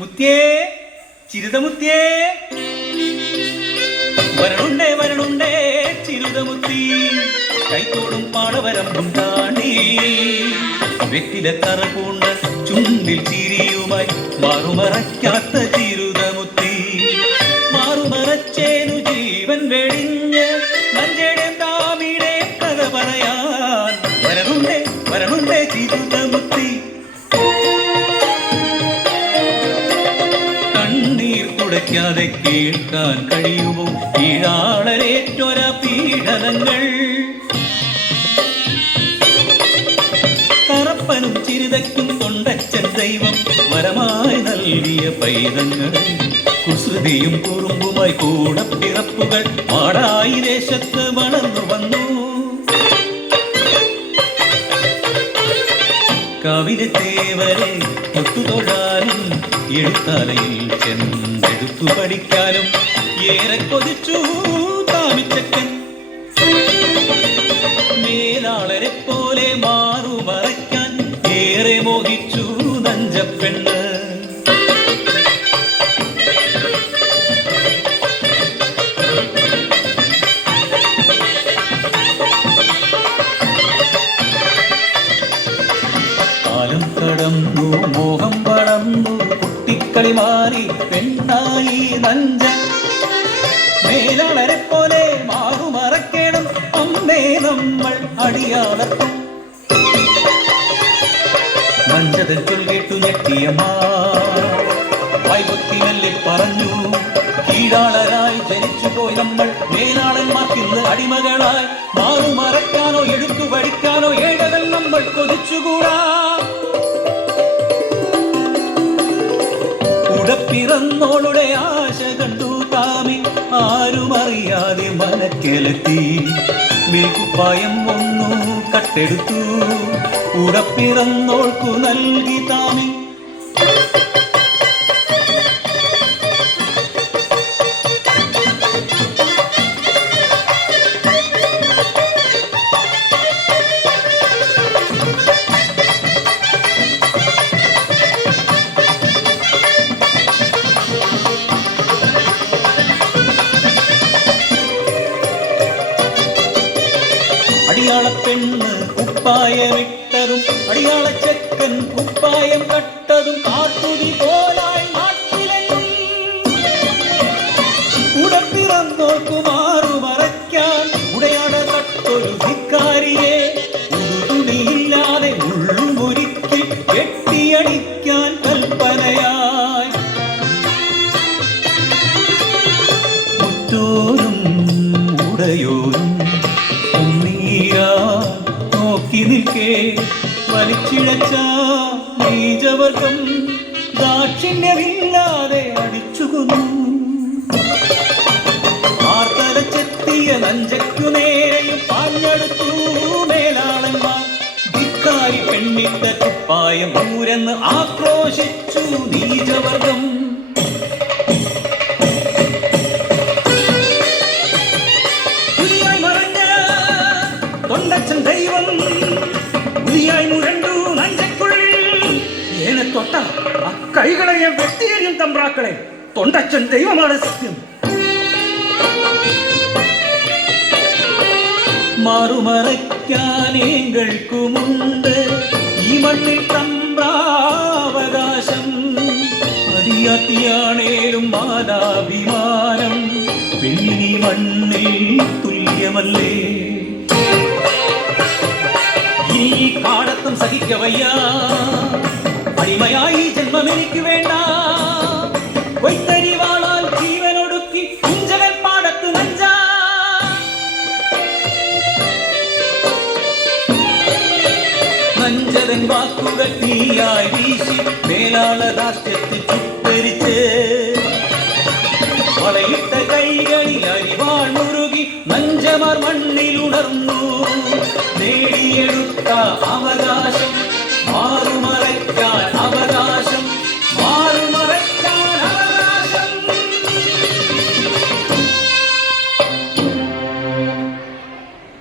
മുത്തിയേ, ചിരുതമുത്തിയേ, വരണുണ്ടേ വരണുണ്ടേ ചിരുതമുത്തി, കൈത്തോടും പാടവരമ്പും താണ്ടി വെറ്റില കറ പൂണ്ട ചുണ്ടിൽ ചിരിയുമായി മാറുമറയ്ക്കാത്ത ചിരുതമുത്തി. മാറുമറച്ചേനു ജീവൻ വെടിഞ്ഞ് നഞ്ചേടെ താമിടെ കഥ പറയാൻ വരണുണ്ടേ വരണുണ്ടേ ചിരുതമുത്തി. കണ്ണീർ തുടയ്ക്കാതെ കേൾക്കാൻ കഴിയുമോ ഈഴാളരേറ്റൊര പീഡനങ്ങൾ? കറപ്പനും ചിരുതയ്ക്കും തൊണ്ടച്ചൻ ദൈവം വരമായി നൽകിയ പൈതങ്ങൾ. കുസൃതിയും കുറുമ്പുമായി കൂടപ്പിറപ്പുകൾ മാടായി ദേശത്ത് വളർന്നു വന്നു. കവിതത്തേവരെ ഒത്തുതൊഴാനും എഴുത്താലയിൽ ചെന്നെടുത്തു പഠിക്കാനും ഏറെ കൊതിച്ചു താമിച്ചക്കൻ. മേലാളരെ പോലെ മാറുമറയ്ക്കാൻ ഏറെ മോഹിച്ചു നഞ്ചപ്പെണ്ണ്. കാലം കടന്നു മോഹം വളർന്നു കുട്ടിക്കളി മാറി പെണ്ണായി നഞ്ച. മേലാളരെ പോലെ മാറുമറക്കേണം അമ്മേ നമ്മൾ അടിയാളത്തും. നഞ്ചതൻ ചൊല്ലേട്ടു ഞെട്ടിയമ്മ വൈകുത്തി മെല്ലെ പറഞ്ഞു, കീഴാളരായി ജനിച്ചുപോയി നമ്മൾ മേലാളന്മാർക്കിന്ന് അടിമകളായി. മാറുമറക്കാനോ എടുത്തു പഠിക്കാനോ ഏഴകൾ നമ്മൾ കൊതിച്ചുകൂടാ. ഉടപ്പിറന്നോളുടെ ആശ കണ്ടു താമി ആരുമറിയാതെ മനക്കെലത്തി. മേൽക്കുപ്പായം ഒന്നു കട്ടെടുത്തു ഉടപ്പിറന്നോൾക്കു നൽകി താമി. അടിയാള പെണ്ണ് കുപ്പായമിട്ടതും അടിയാള ചെക്കൻ കുപ്പായം കട്ടതും കാട്ടുതി പോലായി നാട്ടിലെങ്ങും. ഉടപ്പിറന്നോർക്കു മാറുമറയ്ക്കാൻ ഉടയാട കട്ടൊരു ധിക്കാരിയെ. ഉടുതുണിയില്ലാതെ ഉള്ളുമൊരുക്കി കെട്ടിയടിക്കാൻ കൽപ്പനയായി. മുറ്റോരും ഉടയോരും നോക്കി നിൽക്കേ വലിച്ചിഴച്ച നീചവർഗം ദാക്ഷിണ്യമില്ലാതെ അടിച്ചുകൊന്നു. ആർത്തലച്ചെത്തിയ നഞ്ചയ്ക്കു നേരെയും പാഞ്ഞെടുത്തു മേലാളന്മാർ. ധിക്കാരി പെണ്ണിട്ട കുപ്പായം ഊരെന്ന് ആക്രോശിച്ചു നീചവർഗം. തൊണ്ടച്ചൻ ദൈവം ഉരിയായി മുരണ്ടു നഞ്ചക്കുള്ളിൽ. ഏനെ തൊട്ട ആ കൈകളെ വെട്ടിയെറിയും തമ്പ്രാക്കളെ. തൊണ്ടച്ചൻ ദൈവമാണ് സത്യം. മാറുമറയ്ക്കാനേങ്ങൾക്കുമുണ്ട് ഈ മണ്ണിൽ തമ്പ്രാവകാശം. അടിയാത്തിയാണേലും മാനാഭിമാനം പെണ്ണിനി മണ്ണിൽ തുല്യമല്ലേ. ഈ കാടത്തം സഹിക്കവയ്യ, അടിമയായി ജന്മമെനിക്ക് വേണ്ട. കൊയ്ത്തരിവാളാൽ ജീവനൊടുക്കി കുഞ്ചകൻ പാടത്ത് നഞ്ച. നഞ്ചതൻ വാക്കുകൾ തീയായി വീശി മേലാള രാഷ്ട്രത്തിൽ ചുട്ടരിച്ച്. വളയിട്ട കൈകളിൽ അരിവാൾ മുറുകി നഞ്ചമാർ മണ്ണിലുണർന്നു. നേടിയെടുത്ത അവ